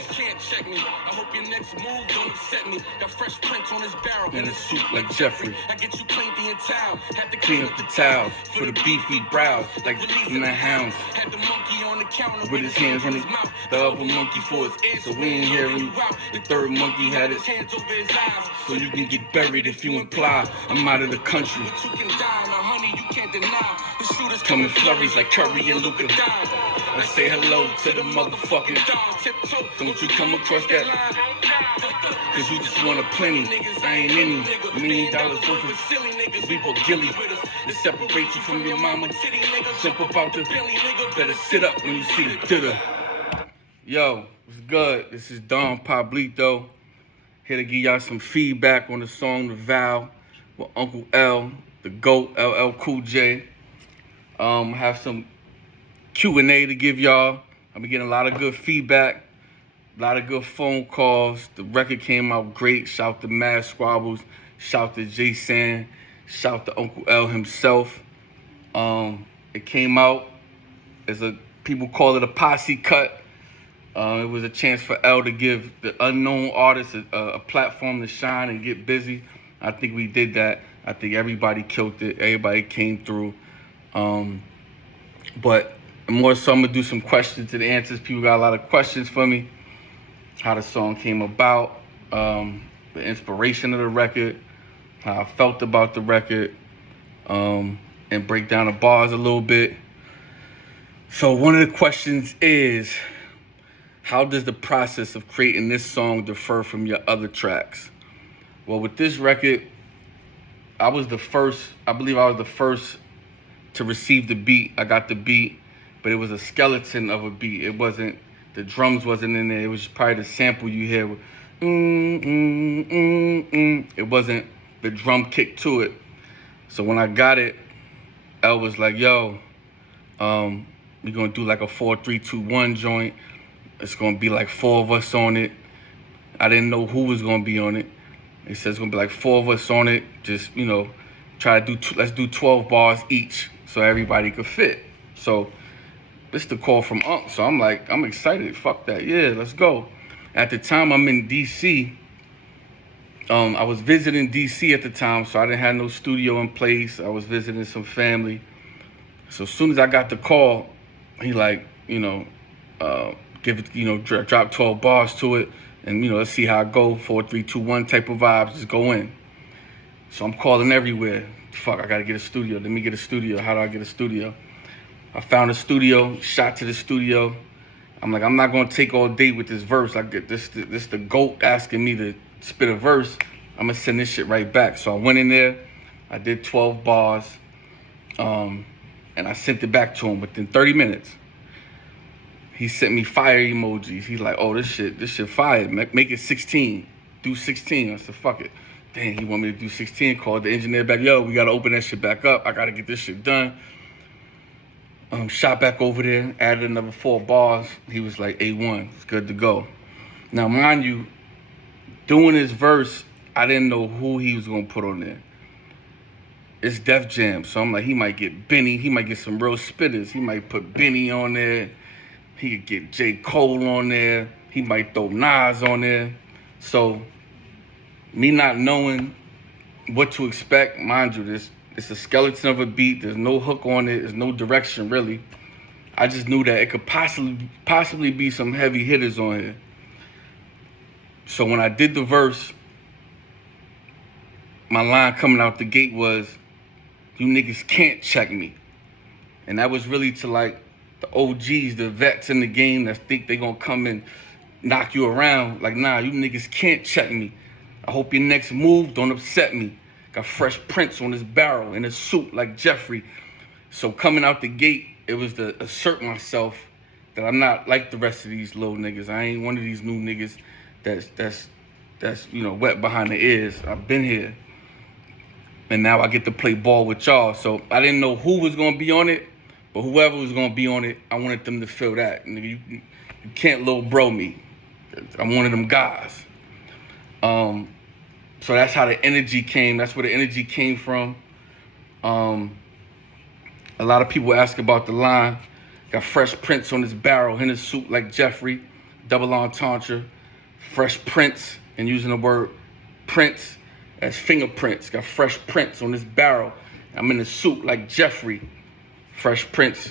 niggas can't check me. I hope your next move don't upset me. Got fresh prints on his barrel and a suit like Jeffrey. I get you clean the towel. Had to clean up the towel for the beef we browse like releasing the hounds. Had the monkey on the counter with his hands on his mouth. The other monkey for his ears, so we ain't hearing you out. The third monkey had his hands over his eyes, so you can get buried if you imply I'm out of the country. But you can die, now honey, you can't deny. The shooters come in flurries like Curry and Luka. I say hello to the motherfucking dog. Don't you come across that line, cause you just want a plenty. I ain't any $1 million worth of silly niggas. We both gilly to separate you from your mama. Jump up out the better sit up when you see the ditter. Yo, what's good? This is Don Pablito. Here to give y'all some feedback on the song The Vow with Uncle L, the GOAT, LL Cool J. Have some Q&A to give y'all. I've been getting a lot of good feedback, a lot of good phone calls. The record came out great. Shout to Mad Squabbles, shout to Jason, shout to Uncle L himself. It came out as people call it a posse cut. It was a chance for L to give the unknown artists a platform to shine and get busy. I think we did that. I think everybody killed it. Everybody came through. But more so, I'm going to do some questions and answers. People got a lot of questions for me. How the song came about, the inspiration of the record, how I felt about the record, and break down the bars a little bit. So one of the questions is, how does the process of creating this song differ from your other tracks? Well, with this record, I believe I was the first to receive the beat. I got the beat, but it was a skeleton of a beat. It wasn't, the drums wasn't in there. It was probably the sample you hear with It wasn't the drum kick to it. So when I got it, L was like, yo, we're gonna do like a 4-3-2-1 joint. It's gonna be like 4 of us on it. I didn't know who was gonna be on it. He said it's gonna be like 4 of us on it. Just, try to let's do 12 bars each so everybody could fit. So this the call from Unc. So I'm like, I'm excited. Fuck that. Yeah, let's go. At the time, I'm in DC. I was visiting DC at the time, so I didn't have no studio in place. I was visiting some family. So as soon as I got the call, he like, give it, drop 12 bars to it, and let's see how I go. 4-3-2-1 type of vibes, just go in. So I'm calling everywhere. Fuck, I gotta get a studio. Let me get a studio. How do I get a studio? I found a studio, shot to the studio. I'm like, I'm not gonna take all day with this verse. I get this the GOAT asking me to spit a verse. I'm gonna send this shit right back. So I went in there, I did 12 bars, and I sent it back to him within 30 minutes. He sent me fire emojis. He's like, oh, this shit fire. Make it 16. Do 16. I said, fuck it. Dang, he want me to do 16. Called the engineer back. Yo, we gotta open that shit back up. I gotta get this shit done. Shot back over there, added another 4 bars. He was like, A1, it's good to go. Now, mind you, doing this verse, I didn't know who he was gonna put on there. It's Def Jam, so I'm like, he might get Benny. He might get some real spitters. He might put Benny on there. He could get J. Cole on there. He might throw Nas on there. So, me not knowing what to expect, mind you, it's a skeleton of a beat. There's no hook on it. There's no direction, really. I just knew that it could possibly be some heavy hitters on here. So when I did the verse, my line coming out the gate was, you niggas can't check me. And that was really to like the OGs, the vets in the game that think they gonna come and knock you around. Like, nah, you niggas can't check me. I hope your next move don't upset me. Got fresh prints on his barrel in a suit like Jeffrey. So coming out the gate, it was to assert myself that I'm not like the rest of these little niggas. I ain't one of these new niggas that's wet behind the ears. I've been here. And now I get to play ball with y'all. So I didn't know who was gonna be on it, but whoever was gonna be on it, I wanted them to feel that. Nigga, you can't little bro me. I'm one of them guys. So that's how the energy came. That's where the energy came from. A lot of people ask about the line. Got fresh prints on his barrel, in his suit like Jeffrey. double entendre, Fresh Prince, and using the word Prince as fingerprints. Got fresh prints on this barrel. I'm in a suit like Jeffrey, Fresh Prince,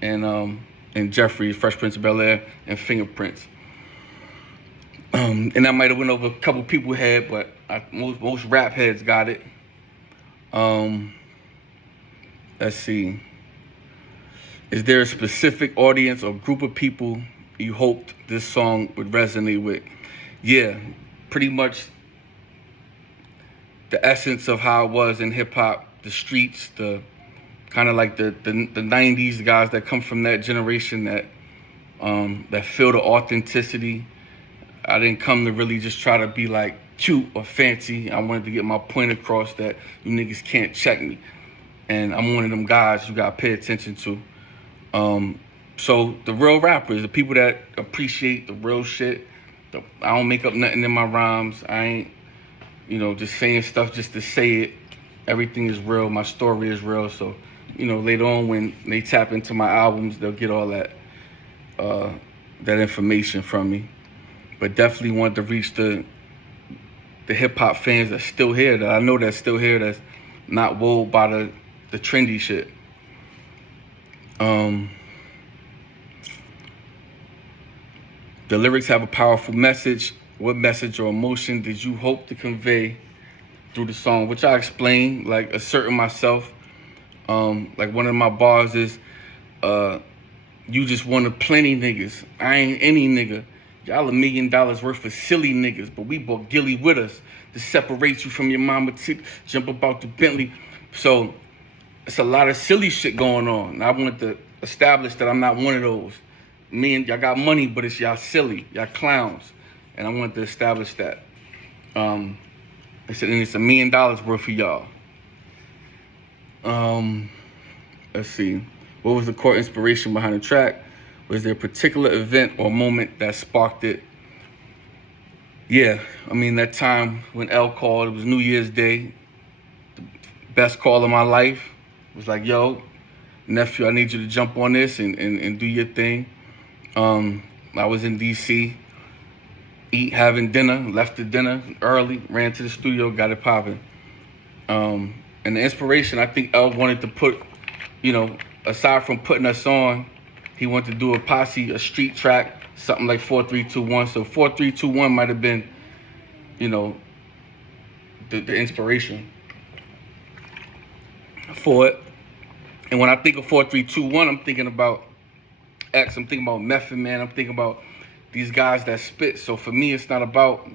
and Jeffrey, Fresh Prince of Bel-Air, and fingerprints. And that might have went over a couple people's head, but most rap heads got it. Let's see. Is there a specific audience or group of people you hoped this song would resonate with? Yeah, pretty much the essence of how it was in hip hop, the streets, the kind of like the 90s, the guys that come from that generation that feel the authenticity. I didn't come to really just try to be like cute or fancy. I wanted to get my point across that you niggas can't check me. And I'm one of them guys you gotta pay attention to. So the real rappers, the people that appreciate the real shit, I don't make up nothing in my rhymes. I ain't, just saying stuff just to say it. Everything is real. My story is real. So, later on when they tap into my albums, they'll get all that information from me. But definitely want to reach the hip hop fans that's still here, that I know that's still here, that's not wowed by the trendy shit. The lyrics have a powerful message. What message or emotion did you hope to convey through the song? Which I explained, like asserting myself. Like one of my bars is, you just wanted plenty niggas. I ain't any nigga. Y'all $1 million worth of silly niggas, but we brought Gilly with us to separate you from your mama, jump about the Bentley. So it's a lot of silly shit going on. And I wanted to establish that I'm not one of those. Me and y'all got money, but it's y'all silly, y'all clowns. And I wanted to establish that. I said, and it's $1 million worth of y'all. Let's see. What was the core inspiration behind the track? Was there a particular event or moment that sparked it? Yeah, that time when L called, it was New Year's Day. The best call of my life. It was like, yo, nephew, I need you to jump on this and do your thing. I was in D.C., having dinner, left the dinner early, ran to the studio, got it popping. And the inspiration, I think L wanted to put, aside from putting us on, he wanted to do a posse, a street track, something like 4-3-2-1. So 4-3-2-1 might have been, the inspiration for it. And when I think of 4-3-2-1, I'm thinking about X, I'm thinking about Method Man, I'm thinking about these guys that spit. So for me, it's not about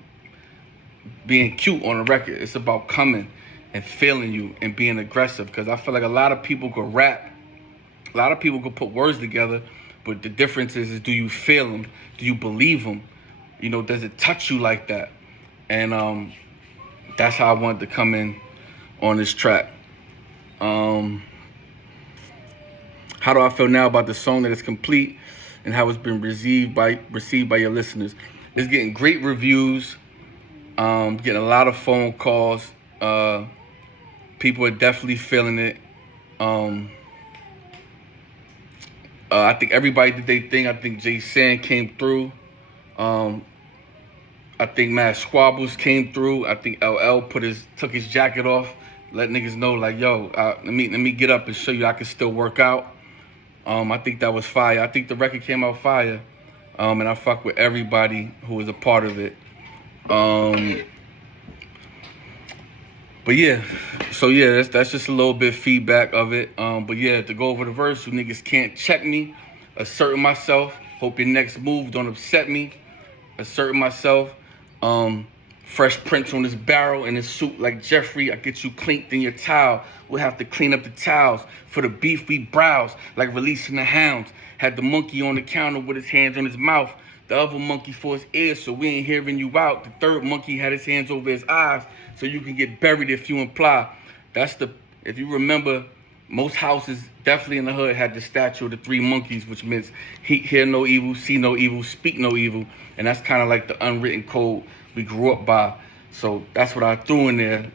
being cute on a record. It's about coming and feeling you and being aggressive. Because I feel like a lot of people could rap. A lot of people could put words together. But the difference is do you feel them? Do you believe them? Does it touch you like that? And that's how I wanted to come in on this track. How do I feel now about the song that is complete and how it's been received by your listeners? It's getting great reviews, getting a lot of phone calls. People are definitely feeling it. I think everybody did their thing. I think Jay San came through. I think Matt Squabbles came through. I think LL took his jacket off, let niggas know like, yo, let me get up and show you I can still work out. I think that was fire. I think the record came out fire. And I fuck with everybody who was a part of it. But yeah, so yeah, that's just a little bit of feedback of it. But yeah, to go over the verse, you niggas can't check me. Asserting myself. Hope your next move don't upset me. Asserting myself. Fresh Prince on this barrel in his suit like Jeffrey. I get you clinked in your towel. We'll have to clean up the towels. For the beef we browse like releasing the hounds. Had the monkey on the counter with his hands on his mouth. The other monkey for his ears, so we ain't hearing you out. The third monkey had his hands over his eyes, so you can get buried if you imply. If you remember, most houses, definitely in the hood, had the statue of the three monkeys, which means hear no evil, see no evil, speak no evil. And that's kind of like the unwritten code we grew up by. So that's what I threw in there.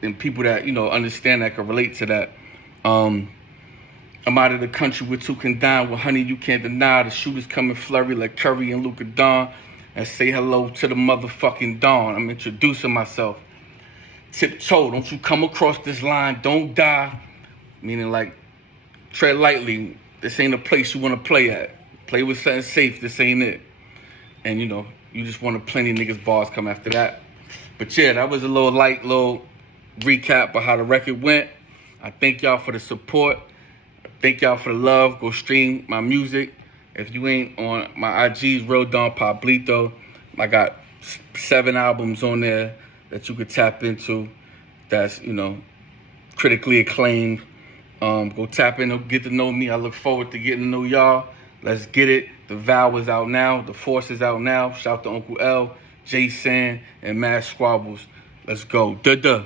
And people that, understand that can relate to that. I'm out of the country where two can dine. With honey, you can't deny. The shooters come in flurry like Curry and Luka Don. And say hello to the motherfucking dawn. I'm introducing myself. Tiptoe, don't you come across this line, don't die. Meaning like, tread lightly. This ain't a place you want to play at. Play with something safe, this ain't it. And you just want to plenty niggas bars come after that. But yeah, that was a little recap of how the record went. I thank y'all for the support. I thank y'all for the love. Go stream my music. If you ain't on my IGs, Real Don Pablito, I got 7 albums on there that you could tap into. That's, critically acclaimed. Go tap in and get to know me. I look forward to getting to know y'all. Let's get it. The Vow is out now. The Force is out now. Shout out to Uncle L, Jason, and Mad Squabbles. Let's go. Duh.